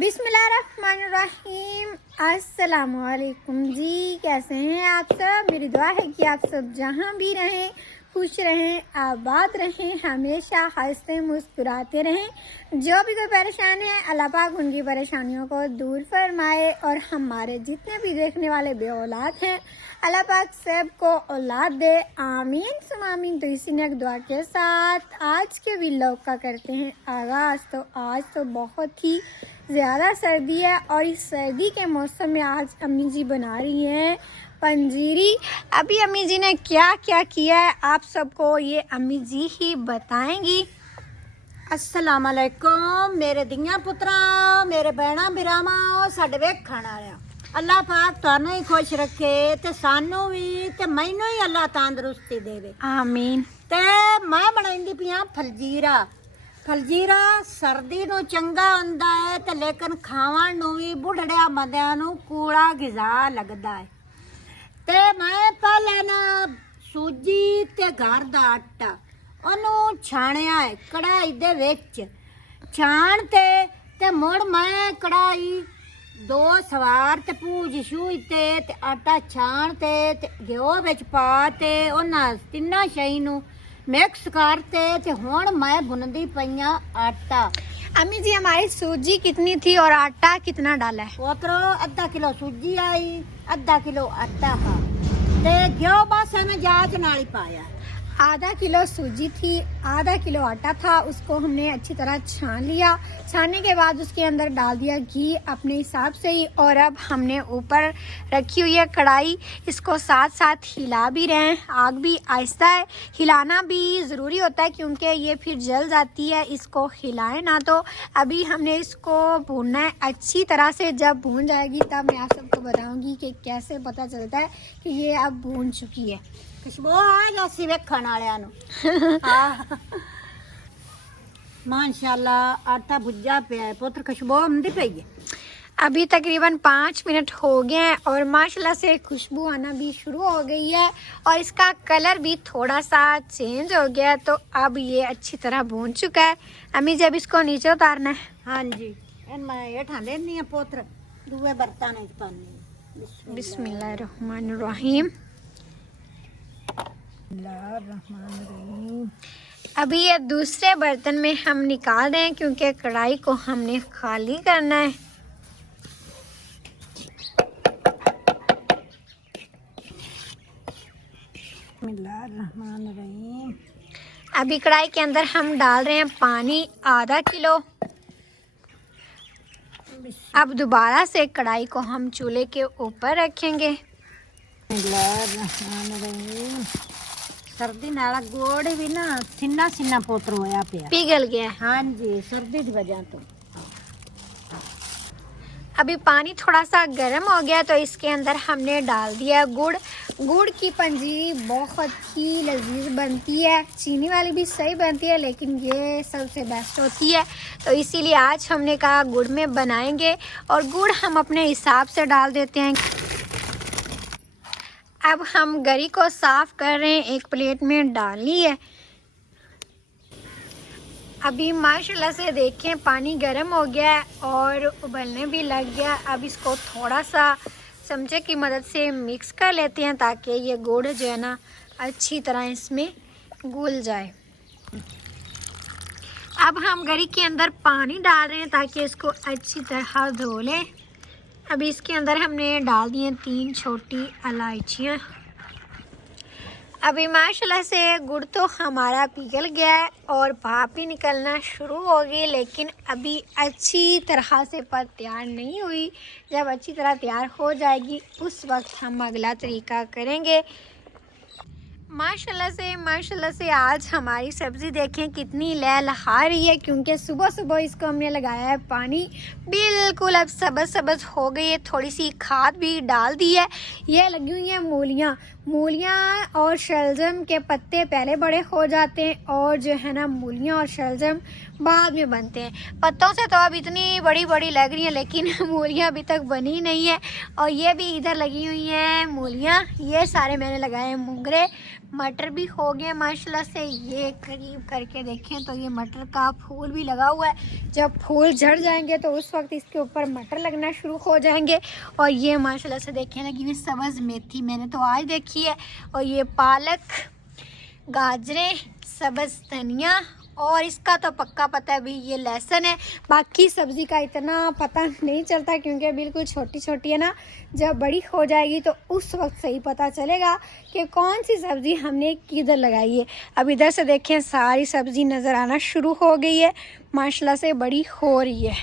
बिस्मिल्लाहिर्रहमानिर्रहीम। अस्सलामुअलैकुम जी, कैसे हैं आप सब। मेरी दुआ है कि आप सब जहाँ भी रहें खुश रहें, आबाद रहें, हमेशा हंसते मुस्कुराते रहें। जो भी कोई परेशान है अल्लाह पाक उनकी परेशानियों को दूर फरमाए और हमारे जितने भी देखने वाले बे औलाद हैं अल्लाह पाक सबको औलाद दे, आमीन सुम आमीन। तो इसी ने एक दुआ के साथ आज के व्लॉग का करते हैं आगाज़। तो आज तो बहुत ही ज़्यादा सर्दी है और इस सर्दी के मौसम में आज अम्मी जी बना रही हैं पंजीरी। अभी अम्मी जी ने क्या क्या किया है आप सबको ये अम्मी जी ही बताएंगी। अस्सलाम वालेकुम मेरे दियां पुत्रा, मेरे बहना बिरामा, साडे वेखण वालिया। अल्लाह पाक तुहानू ही खुश रखे ते सानू भी ते मैनू ही अल्लाह तंदुरुस्ती देवे, आमीन। ते मैं बनाईंदी पियां फलजीरा। फलजीरा सर्दी नू चंगा हुंदा है ते लेकिन खावन नू भी बुढ़ड़िया बंदियां नू कूड़ा गिज़ा लगदा है। ते मैं पहले ना सूजी ते घर दा आटा ओनू छाणिया है कढ़ाई दे विच। छाण ते मुड़ मैं कढ़ाई दो सवार ते पूज छूज ते आटा छाण ते घ्यो विच पा ते उन्हां तिन्नां शई नू मिक्स करते ते हुण मैं बुनदी पईयां आटा। अम्मी जी हमारी सूजी कितनी थी और आटा कितना डाला है। पोतरो आधा किलो सूजी आई, आधा किलो आटा हा ते घ्यो बस मैं जांच नाल ही पाया। आधा किलो सूजी थी, आधा किलो आटा था, उसको हमने अच्छी तरह छान लिया। छानने के बाद उसके अंदर डाल दिया घी अपने हिसाब से ही। और अब हमने ऊपर रखी हुई है कढ़ाई, इसको साथ साथ हिला भी रहे हैं। आग भी आहिस्ता है, हिलाना भी ज़रूरी होता है क्योंकि ये फिर जल जाती है, इसको हिलाएं ना। तो अभी हमने इसको भूनना है अच्छी तरह से। जब भून जाएगी तब मैं आप सबको बताऊँगी कि कैसे पता चलता है कि ये अब भून चुकी है। खुशबू आ जासी वेखण वालियां नू। माशाअल्लाह आटा भुज्जा पिया है पुत्र, खुशबू आंदी पई है। अभी तकरीबन 5 मिनट हो गए हैं और माशाल्लाह से खुशबू आना भी शुरू हो गई है और इसका कलर भी थोड़ा सा चेंज हो गया है। तो अब ये अच्छी तरह भून चुका है। अम्मी जब इसको नीचे उतारना है। हाँ जी, मैं हेठां लेनी है पुत्र, दूए बर्तन च पानी। बिस्मिल्लाहिर्रहमानिर्रहीम। अभी ये दूसरे बर्तन में हम निकाल रहे हैं क्योंकि कढ़ाई को हमने खाली करना है। अभी कढ़ाई के अंदर हम डाल रहे हैं पानी आधा किलो। अब दोबारा से कढ़ाई को हम चूल्हे के ऊपर रखेंगे। सर्दी नाल गोड़ भी ना सिन्ना सिन्ना पोतर होया पिया, पिघल गया है। हाँ जी, सर्दी की वजह तो। अभी पानी थोड़ा सा गर्म हो गया तो इसके अंदर हमने डाल दिया गुड़। गुड़ की पंजीरी बहुत ही लजीज बनती है, चीनी वाली भी सही बनती है लेकिन ये सबसे बेस्ट होती है। तो इसीलिए आज हमने कहा गुड़ में बनाएंगे और गुड़ हम अपने हिसाब से डाल देते हैं। अब हम गरी को साफ़ कर रहे हैं, एक प्लेट में डालनी है। अभी माशाल्लाह से देखें पानी गर्म हो गया है और उबलने भी लग गया। अब इसको थोड़ा सा चमचे की मदद से मिक्स कर लेते हैं ताकि ये गुड़ जो है ना अच्छी तरह इसमें घुल जाए। अब हम गरी के अंदर पानी डाल रहे हैं ताकि इसको अच्छी तरह धो लें। अभी इसके अंदर हमने डाल दिए 3 छोटी इलायचियाँ। अभी माशाल्लाह से गुड़ तो हमारा पिघल गया है और भाप भी निकलना शुरू हो गई, लेकिन अभी अच्छी तरह से पर तैयार नहीं हुई। जब अच्छी तरह तैयार हो जाएगी उस वक्त हम अगला तरीका करेंगे। माशाल्लाह से आज हमारी सब्ज़ी देखें कितनी लहलहा रही है क्योंकि सुबह सुबह इसको हमने लगाया है पानी। बिल्कुल अब सब्ज़ हो गई है, थोड़ी सी खाद भी डाल दी है। ये लगी हुई हैं मूलियाँ। मूलियाँ और शलजम के पत्ते पहले बड़े हो जाते हैं और जो है ना मूलियाँ और शलजम बाद में बनते हैं। पत्तों से तो अब इतनी बड़ी बड़ी लग रही हैं लेकिन मूलियाँ अभी तक बनी नहीं है। और ये भी इधर लगी हुई हैं मूलियाँ, ये सारे मैंने लगाए हैं मोंगरे। मटर भी हो गए माशाल्लाह से, ये करीब करके देखें तो ये मटर का फूल भी लगा हुआ है। जब फूल झड़ जाएंगे तो उस वक्त इसके ऊपर मटर लगना शुरू हो जाएंगे। और ये माशाल्लाह से देखें लगी हुई सब्ज़ मेथी मैंने तो आज देखी है। और ये पालक, गाजरें, सब्ज़ धनिया और इसका तो पक्का पता है भी ये लहसुन है। बाकी सब्ज़ी का इतना पता नहीं चलता क्योंकि बिल्कुल छोटी छोटी है ना। जब बड़ी हो जाएगी तो उस वक्त सही पता चलेगा कि कौन सी सब्ज़ी हमने किधर लगाई है। अब इधर से देखें सारी सब्ज़ी नज़र आना शुरू हो गई है, माशाल्लाह से बड़ी हो रही है।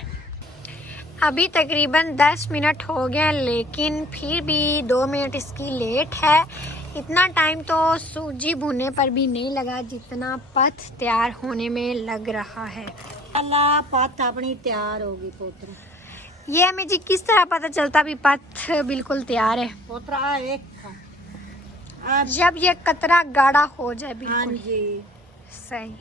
अभी तकरीबन 10 मिनट हो गए लेकिन फिर भी 2 मिनट इसकी लेट है। इतना टाइम तो सूजी भुनने पर भी नहीं लगा जितना पथ तैयार होने में लग रहा है। अल्लाह पत अपनी तैयार होगी पोतरा। ये हमें जी किस तरह पता चलता भी पथ बिल्कुल तैयार है? पोतरा एक जब ये कतरा गाढ़ा हो जाए हाँ बिल्कुल जी सही।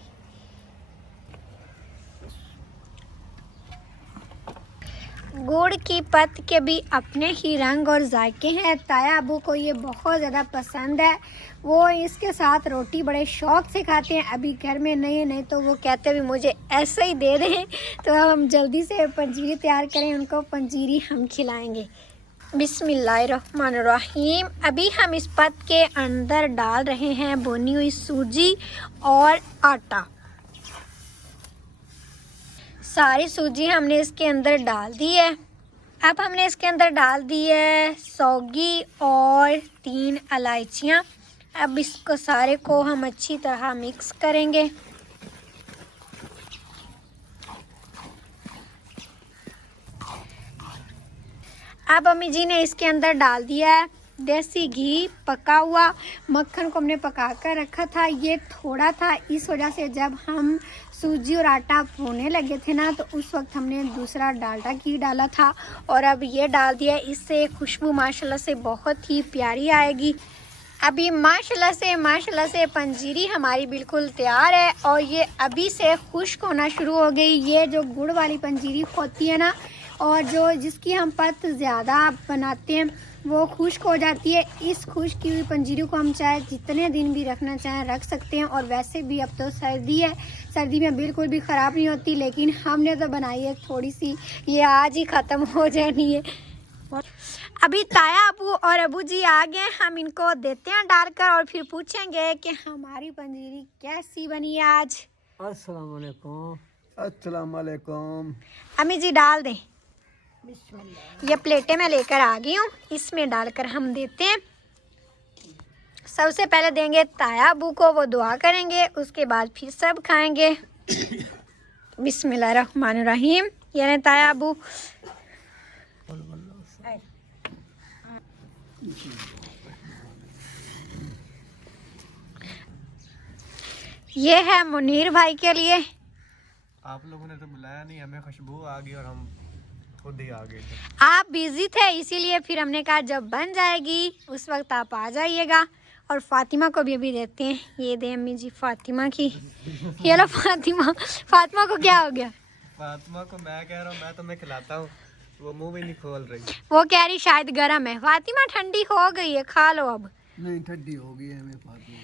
गुड़ की पत के भी अपने ही रंग और जायके हैं। ताया अबू को ये बहुत ज़्यादा पसंद है, वो इसके साथ रोटी बड़े शौक़ से खाते हैं। अभी घर में नहीं तो वो कहते भी मुझे ऐसे ही दे दें। तो हम जल्दी से पंजीरी तैयार करें, उनको पंजीरी हम खिलाएंगे। बिस्मिल्लाहिर्रहमानिर्रहीम। अभी हम इस पत के अंदर डाल रहे हैं भुनी हुई सूजी और आटा। सारी सूजी हमने इसके अंदर डाल दी है। अब हमने इसके अंदर डाल दी है सौगी और 3 इलायचियाँ। अब इसको सारे को हम अच्छी तरह मिक्स करेंगे। अब अम्मी जी ने इसके अंदर डाल दिया है देसी घी, पका हुआ मक्खन को हमने पका कर रखा था। ये थोड़ा था, इस वजह से जब हम सूजी और आटा भूनने लगे थे ना तो उस वक्त हमने दूसरा डालडा घी डाला था और अब ये डाल दिया। इससे खुशबू माशाल्लाह से बहुत ही प्यारी आएगी। अभी माशाल्लाह से पंजीरी हमारी बिल्कुल तैयार है और ये अभी से खुश्क होना शुरू हो गई। ये जो गुड़ वाली पंजीरी होती है ना और जो जिसकी हम पत ज़्यादा बनाते हैं वो खुश्क हो जाती है। इस खुश्क की हुई पंजीरी को हम चाहे जितने दिन भी रखना चाहें रख सकते हैं। और वैसे भी अब तो सर्दी है, सर्दी में बिल्कुल भी ख़राब नहीं होती, लेकिन हमने तो बनाई है थोड़ी सी, ये आज ही ख़त्म हो जानी है। अभी ताया अबू और अबू जी आ गए, हम इनको देते हैं डालकर और फिर पूछेंगे कि हमारी पंजीरी कैसी बनी है आज। अस्सलाम वालेकुम। अस्सलाम वालेकुम। अम्मी जी डाल दें। ये प्लेटें मैं लेकर आ गई हूँ, इसमें डालकर हम देते हैं। सबसे पहले देंगे ताया अबू को, वो दुआ करेंगे, उसके बाद फिर सब खाएंगे। बिस्मिल्लाहिर्रहमानिर्रहीम। ये ने ताया अबू। ये है मुनीर भाई के लिए। आप लोगों ने तो बुलाया नहीं, हमें खुशबू आ गई और हम खुद ही आ गए थे। आप बिजी थे इसीलिए फिर हमने कहा जब बन जाएगी उस वक्त आप आ जाइएगा। और फातिमा को भी अभी देते हैं। ये दे अम्मी जी फातिमा की। ये लो फातिमा। फातिमा को क्या हो गया? फातिमा को मैं कह रहा हूँ मैं तुम्हें खिलाता हूँ, वो मुंह भी नहीं खोल रही। वो कह रही शायद गर्म है। फातिमा ठंडी हो गई है, खा लो अब। नहीं ठंडी हो गई है हमें फातिमा।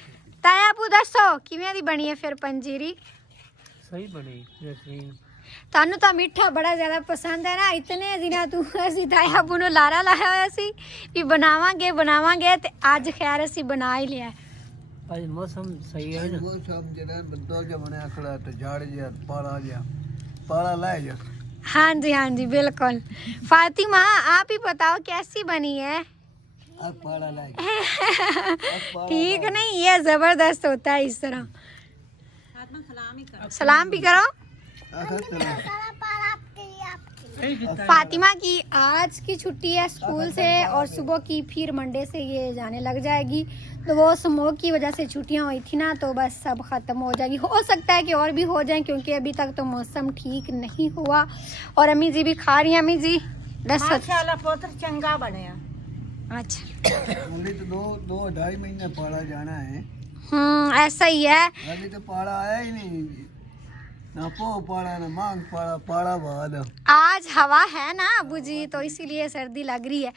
ताया अबू दसो किवें दी बनी है फिर पंजीरी? सही बनी यकीन। तानू तो मिठा बड़ा ज़्यादा पसंद है ना, इतने दिन तू असी ताया अबू नूं लारा लाया होया सी भी बनावांगे ते अज खैर असी बना ही लिया। आज मौसम सही है ना। वो सब जरा बदल जा बने खड़ा तो झाड़ जा पाला लाए जा। हाँ जी बिल्कुल। फातिमा आप ही बताओ कैसी बनी है? अब पाला लाए। ठीक नहीं, ये ज़बरदस्त होता है इस तरह। सलाम भी करो। फातिमा की आज की छुट्टी है स्कूल से और सुबह की फिर मंडे से ये जाने लग जाएगी। तो वो स्मोक की वजह से छुट्टियां हुई थी ना, तो बस सब ख़त्म हो जाएगी। हो सकता है कि और भी हो जाए क्योंकि अभी तक तो मौसम ठीक नहीं हुआ। और अम्मी जी भी खा रही हैं। अम्मी जी माशाल्लाह पुत्र चंगा बनया। अच्छा अभी तो दो 2.5 महीने पाला जाना है। ऐसा ही है। अभी तो पाला आया ही नहीं, ना पो पाला ना मांग पाला, पाला बाद। आज हवा है ना अबू जी, तो इसीलिए सर्दी लग रही है।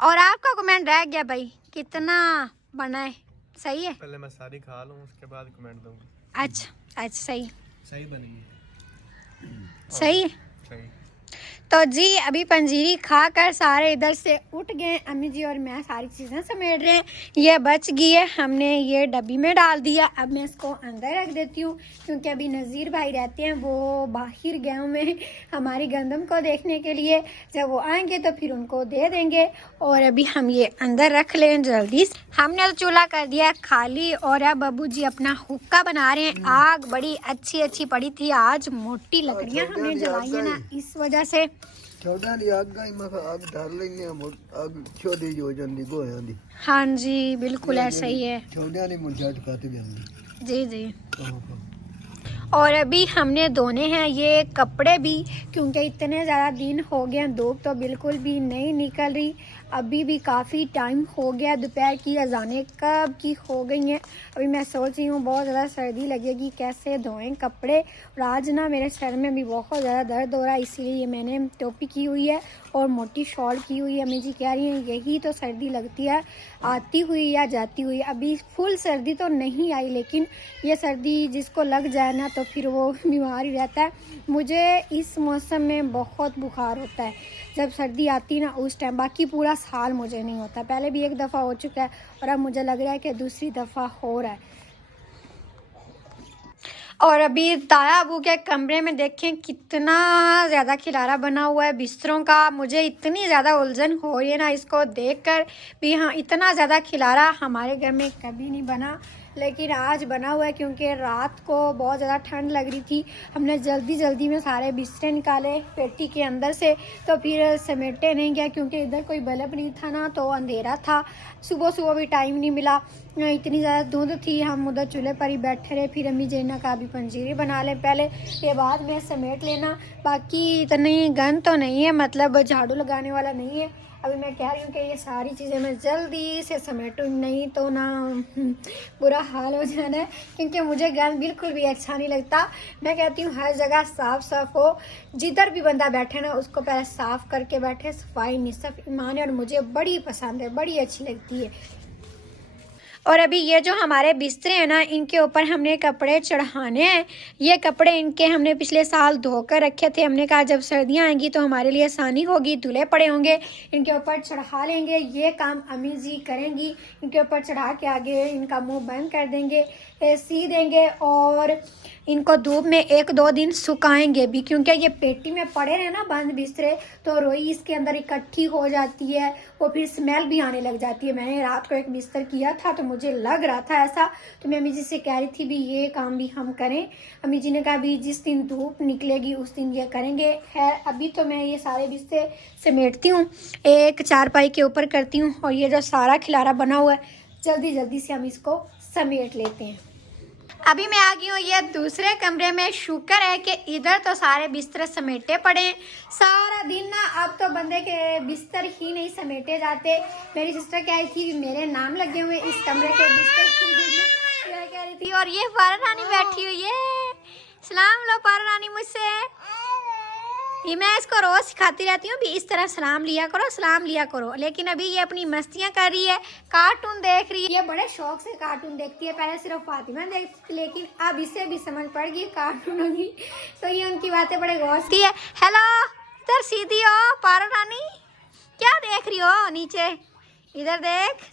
और आपका कमेंट रह गया भाई, कितना बना है? सही है? पहले मैं सारी खा लूँ उसके बाद कमेंट दूंगा। अच्छा अच्छा, सही सही बनेगी। सही है। सही। तो जी अभी पंजीरी खाकर सारे इधर से उठ गए। अम्मी जी और मैं सारी चीज़ें समेट रहे हैं। ये बच गई है, हमने ये डब्बी में डाल दिया। अब मैं इसको अंदर रख देती हूँ क्योंकि अभी नज़ीर भाई रहते हैं, वो बाहर गए हुए हैं हमारी गंदम को देखने के लिए। जब वो आएंगे तो फिर उनको दे देंगे। और अभी हम ये अंदर रख लें जल्दी से। हमने तो चूल्हा कर दिया खाली और अब अबू जी अपना हुक्का बना रहे हैं। आग बड़ी अच्छी अच्छी पड़ी थी आज, मोटी लकड़ियाँ हमने जलाई है ना, इस वजह से। चौदह दी आग गई, मैं आग धर लेने आग छोड़ी हो जाती गोया दी। हाँ जी बिल्कुल ऐसा ही है। चौदह नहीं मुझे अटकाते जाती। जी जी। और अभी हमने धोने हैं ये कपड़े भी, क्योंकि इतने ज़्यादा दिन हो गए हैं, धूप तो बिल्कुल भी नहीं निकल रही। अभी भी काफ़ी टाइम हो गया, दोपहर की अजानें कब की हो गई हैं। अभी मैं सोच रही हूँ बहुत ज़्यादा सर्दी लगेगी, कैसे धोएं कपड़े। और आज ना मेरे सर में भी बहुत ज़्यादा दर्द हो रहा है, इसीलिए मैंने टोपी की हुई है और मोटी शॉल की हुई है। अम्मी जी कह रही हैं यही तो सर्दी लगती है, आती हुई या जाती हुई। अभी फुल सर्दी तो नहीं आई, लेकिन ये सर्दी जिसको लग जाए ना तो फिर वो बीमार ही रहता है। मुझे इस मौसम में बहुत बुखार होता है जब सर्दी आती ना उस टाइम, बाकी पूरा साल मुझे नहीं होता। पहले भी एक दफ़ा हो चुका है और अब मुझे लग रहा है कि दूसरी दफ़ा हो रहा है। और अभी ताया अबू के कमरे में देखें कितना ज़्यादा खिलारा बना हुआ है बिस्तरों का। मुझे इतनी ज़्यादा उलझन हो रही है ना इसको देखकर भी। हाँ, इतना ज़्यादा खिलारा हमारे घर में कभी नहीं बना, लेकिन आज बना हुआ है क्योंकि रात को बहुत ज़्यादा ठंड लग रही थी। हमने जल्दी जल्दी में सारे बिस्तर निकाले पेटी के अंदर से, तो फिर समेटे नहीं गया क्योंकि इधर कोई बल्ब नहीं था ना, तो अंधेरा था। सुबह सुबह भी टाइम नहीं मिला, इतनी ज़्यादा धुंध थी। हम उधर चूल्हे पर ही बैठे रहे। फिर अम्मी जी ने कहा अभी पंजीरी बना लें पहले, ये बाद में समेट लेना। बाकी इतनी गंद तो नहीं है, मतलब झाड़ू लगाने वाला नहीं है। अभी मैं कह रही हूँ कि ये सारी चीज़ें मैं जल्दी से समेटूँ, नहीं तो ना बुरा हाल हो जाना है, क्योंकि मुझे गंद बिल्कुल भी अच्छा नहीं लगता। मैं कहती हूँ हर जगह साफ़ साफ़ हो, जिधर भी बंदा बैठे ना उसको पहले साफ़ करके बैठे। सफाई निसफ ईमान है और मुझे बड़ी पसंद है, बड़ी अच्छी लगती है। और अभी ये जो हमारे बिस्तर हैं ना, इनके ऊपर हमने कपड़े चढ़ाने हैं। ये कपड़े इनके हमने पिछले साल धोकर रखे थे। हमने कहा जब सर्दियाँ आएंगी तो हमारे लिए आसानी होगी, धुले पड़े होंगे, इनके ऊपर चढ़ा लेंगे। ये काम अम्मी जी करेंगी, इनके ऊपर चढ़ा के आगे इनका मुंह बंद कर देंगे, सी देंगे और इनको धूप में 1-2 दिन सुखाएंगे भी, क्योंकि ये पेटी में पड़े रहे ना बंद बिस्तरे तो रोई इसके अंदर इकट्ठी हो जाती है, वो फिर स्मेल भी आने लग जाती है। मैंने रात को एक बिस्तर किया था तो मुझे लग रहा था ऐसा, तो मैं अम्मी जी से कह रही थी भी ये काम भी हम करें। अम्मी जी ने कहा भी जिस दिन धूप निकलेगी उस दिन ये करेंगे। है अभी तो मैं ये सारे बिस्तर समेटती हूँ, एक चारपाई के ऊपर करती हूँ और ये जो सारा खिलारा बना हुआ है जल्दी जल्दी से हम इसको समेट लेते हैं। अभी मैं आ गई हूँ ये दूसरे कमरे में। शुक्र है कि इधर तो सारे बिस्तर समेटे पड़े हैं। सारा दिन ना अब तो बंदे के बिस्तर ही नहीं समेटे जाते। मेरी सिस्टर कह रही थी मेरे नाम लगे हुए इस कमरे के बिस्तर कह रही थी। और ये पारा रानी बैठी हुई है, सलाम लो पारा रानी मुझसे। ये मैं इसको रोज सिखाती रहती हूँ भी इस तरह सलाम लिया करो, सलाम लिया करो, लेकिन अभी ये अपनी मस्तियाँ कर रही है, कार्टून देख रही है। ये बड़े शौक से कार्टून देखती है, पहले सिर्फ फातिमा देखती थी लेकिन अब इसे भी समझ पड़ गई कार्टूनों की, तो ये उनकी बातें बड़े गौर से है। हेलो, इधर सीधी हो पारा रानी, क्या देख रही हो नीचे, इधर देख।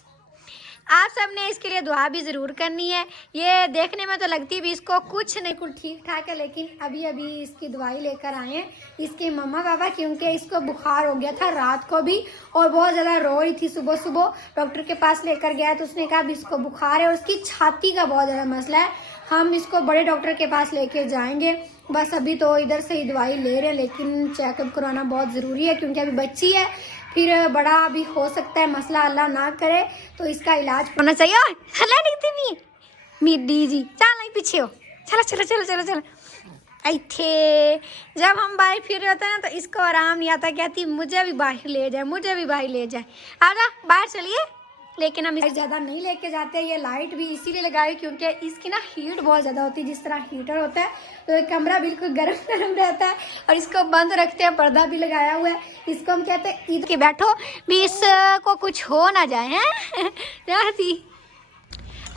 आप सब ने इसके लिए दुआ भी ज़रूर करनी है। ये देखने में तो लगती है भी इसको कुछ नहीं, कुछ ठीक ठाक है, लेकिन अभी अभी इसकी दवाई लेकर आए हैं इसके मम्मा पापा, क्योंकि इसको बुखार हो गया था रात को भी और बहुत ज़्यादा रो रही थी। सुबह सुबह डॉक्टर के पास लेकर गया तो उसने कहा भी इसको बुखार है और उसकी छाती का बहुत ज़्यादा मसला है। हम इसको बड़े डॉक्टर के पास लेके जाएंगे। बस अभी तो इधर से ही दवाई ले रहे हैं, लेकिन चेकअप करवाना बहुत ज़रूरी है क्योंकि अभी बच्ची है, फिर बड़ा भी हो सकता है मसला, अल्लाह ना करे, तो इसका इलाज होना चाहिए। हल्ला नहीं थी मिड्डी जी, चल नहीं पीछे हो, चलो चलो चलो चलो चलो, ऐथे जब हम बाहर फिर रहे होते हैं ना तो इसको आराम नहीं आता, कहती मुझे भी बाहर ले जाए, मुझे भी बाहर ले जाए, आजा बाहर चलिए। लेकिन हम ज़्यादा नहीं लेके जाते। ये लाइट भी इसीलिए लगाई क्योंकि इसकी ना हीट बहुत ज़्यादा होती है। जिस तरह हीटर होता है तो कमरा बिल्कुल गर्म गर्म रहता है और इसको बंद रखते हैं, पर्दा भी लगाया हुआ है। इसको हम कहते हैं ईद के बैठो भी, इसको कुछ हो ना जाए हैं रहती।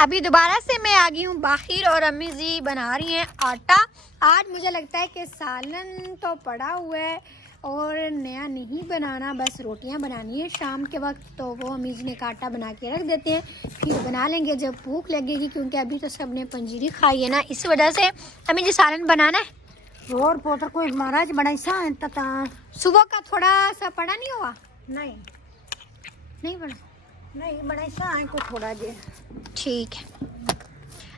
अभी दोबारा से मैं आ गई हूँ बाहर और अम्मी जी बना रही हैं आटा। आज मुझे लगता है कि सालन तो पड़ा हुआ है और नया नहीं बनाना, बस रोटियां बनानी है शाम के वक्त। तो वो अम्मी जी ने आटा बना के रख देते हैं, फिर बना लेंगे जब भूख लगेगी, क्योंकि अभी तो सब ने पंजीरी खाई है ना, इस वजह से अम्मी जी सालन बनाना है। और पोता कोई महाराज बड़ा सा तता सुबह का थोड़ा सा पड़ा नहीं हुआ, नहीं पड़ा, नहीं बड़ा सा को थोड़ा जे ठीक है।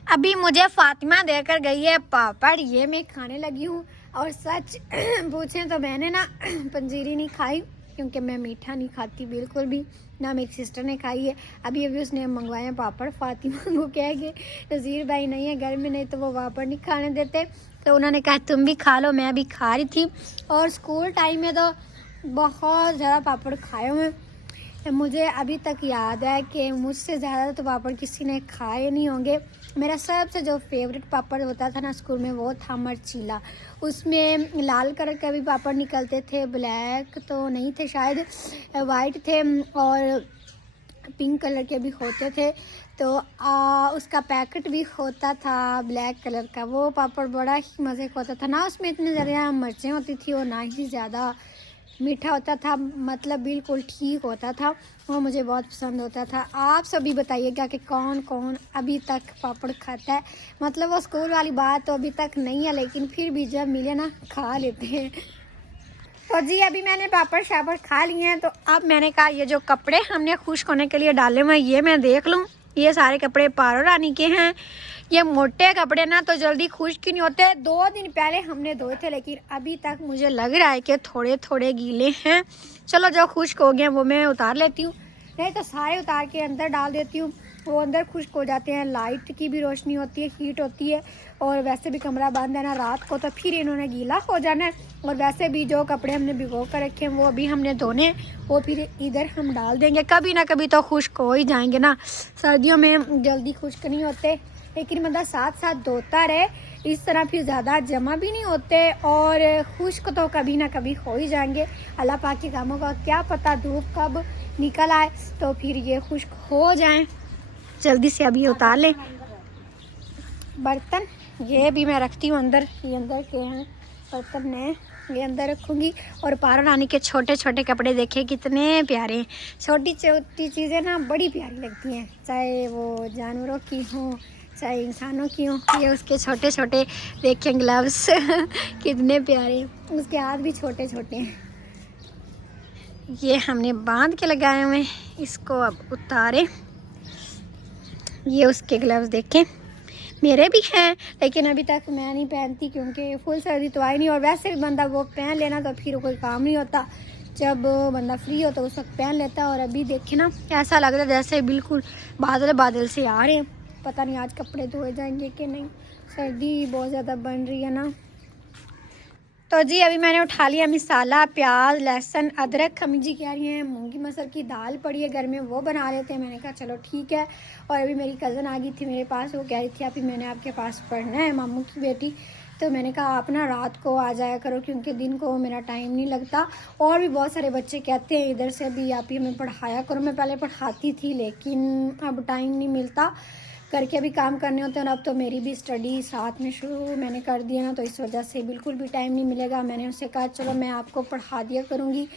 अभी मुझे फातिमा देकर गई है पापड़, ये मैं खाने लगी हूँ। और सच पूछें तो मैंने ना पंजीरी नहीं खाई क्योंकि मैं मीठा नहीं खाती बिल्कुल भी, ना मेरी सिस्टर ने खाई है। अभी उसने मंगवाए हैं पापड़। फातिमा को कह के नज़ीर भाई नहीं है घर में, नहीं तो वो पापड़ नहीं खाने देते, तो उन्होंने कहा तुम भी खा लो। मैं भी खा रही थी और स्कूल टाइम में तो बहुत ज़्यादा पापड़ खाए हुए हैं। मुझे अभी तक याद है कि मुझसे ज़्यादा तो पापड़ किसी ने खाए नहीं होंगे। मेरा सबसे जो फेवरेट पापड़ होता था ना स्कूल में वो था मरचीला। उसमें लाल कलर के भी पापड़ निकलते थे, ब्लैक तो नहीं थे शायद, वाइट थे और पिंक कलर के भी होते थे। तो उसका पैकेट भी होता था ब्लैक कलर का। वो पापड़ बड़ा ही मज़े का होता था ना, उसमें इतनी ज़्यादा मिर्चें होती थी और ना ही ज़्यादा मीठा होता था, मतलब बिल्कुल ठीक होता था। वो मुझे बहुत पसंद होता था। आप सभी बताइएगा कि कौन कौन अभी तक पापड़ खाता है। मतलब वो स्कूल वाली बात तो अभी तक नहीं है, लेकिन फिर भी जब मिले ना खा लेते हैं। तो जी अभी मैंने पापड़ शापड़ खा लिए हैं। तो अब मैंने कहा ये जो कपड़े हमने खुश्क होने के लिए डाले हुए हैं ये मैं देख लूँ। ये सारे कपड़े पारो रानी के हैं। ये मोटे कपड़े ना तो जल्दी खुश्क नहीं होते। 2 दिन पहले हमने धोए थे, लेकिन अभी तक मुझे लग रहा है कि थोड़े थोड़े गीले हैं। चलो जो खुश्क हो गए वो मैं उतार लेती हूँ, नहीं तो सारे उतार के अंदर डाल देती हूँ, वो अंदर खुश्क हो जाते हैं। लाइट की भी रोशनी होती है, हीट होती है, और वैसे भी कमरा बंद है ना रात को, तो फिर इन्होंने गीला हो जाना है। और वैसे भी जो कपड़े हमने भिगो कर रखे हैं वो अभी हमने धोने, वो फिर इधर हम डाल देंगे। कभी ना कभी तो खुश्क हो ही जाएंगे ना, सर्दियों में जल्दी खुश्क नहीं होते, लेकिन मतलब साथ साथ धोता रहे, इस तरह फिर ज़्यादा जमा भी नहीं होते और खुश्क तो कभी ना कभी हो ही जाएंगे। अल्लाह पाक के कामों का क्या पता धूप कब निकल आए तो फिर ये खुश्क हो जाएं। जल्दी से अभी उतार लें बर्तन। ये भी मैं रखती हूँ अंदर, ये अंदर के हैं बर्तन ने, ये अंदर रखूँगी। और पारो रानी के छोटे छोटे कपड़े देखे कितने प्यारे हैं। छोटी छोटी चीज़ें ना बड़ी प्यारी लगती हैं, चाहे वो जानवरों की हों चाहे इंसानों की हों। ये उसके छोटे छोटे देखें ग्लव्स कितने प्यारे हैं, उसके हाथ भी छोटे छोटे हैं। ये हमने बांध के लगाए हुए हैं, इसको अब उतारें। ये उसके ग्लव्स देखें, मेरे भी हैं, लेकिन अभी तक मैं नहीं पहनती क्योंकि फुल सर्दी तो आई नहीं। और वैसे भी बंदा वो पहन लेना तो फिर कोई काम नहीं होता, जब बंदा फ्री हो तो उस वक्त पहन लेता। और अभी देखें ना ऐसा लग रहा है जैसे बिल्कुल बादल बादल से आ रहे हैं। पता नहीं आज कपड़े धोए जाएंगे कि नहीं, सर्दी बहुत ज़्यादा बन रही है ना। तो जी अभी मैंने उठा लिया मसाला, प्याज, लहसुन, अदरक। अम्मी जी कह रही हैं मूंगी मसर की दाल पड़ी है घर में, वो बना लेते हैं। मैंने कहा चलो ठीक है। और अभी मेरी कज़न आ गई थी मेरे पास, वो कह रही थी अभी मैंने आपके पास पढ़ना है, मामू की बेटी। तो मैंने कहा आप ना रात को आ जाया करो क्योंकि दिन को मेरा टाइम नहीं लगता। और भी बहुत सारे बच्चे कहते हैं इधर से भी आप ही हमें पढ़ाया करो। मैं पहले पढ़ाती थी लेकिन अब टाइम नहीं मिलता, करके भी काम करने होते हैं। और अब तो मेरी भी स्टडी साथ में शुरू मैंने कर दी है ना, तो इस वजह से बिल्कुल भी टाइम नहीं मिलेगा। मैंने उससे कहा चलो मैं आपको पढ़ा दिया करूँगी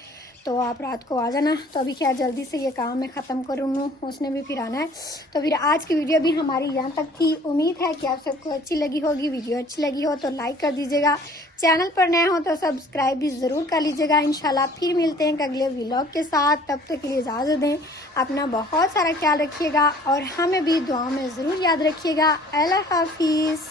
तो आप रात को आ जाना। तो अभी क्या जल्दी से ये काम मैं ख़त्म करूँ, उसने भी फिर आना है। तो फिर आज की वीडियो भी हमारी यहाँ तक थी। उम्मीद है कि आप सबको अच्छी लगी होगी। वीडियो अच्छी लगी हो तो लाइक कर दीजिएगा, चैनल पर नए हो तो सब्सक्राइब भी ज़रूर कर लीजिएगा। इंशाल्लाह फिर मिलते हैं अगले व्लॉग के साथ, तब तक के लिए इजाज़त दें। अपना बहुत सारा ख्याल रखिएगा और हमें भी दुआ में ज़रूर याद रखिएगा। अल्लाह हाफिज़।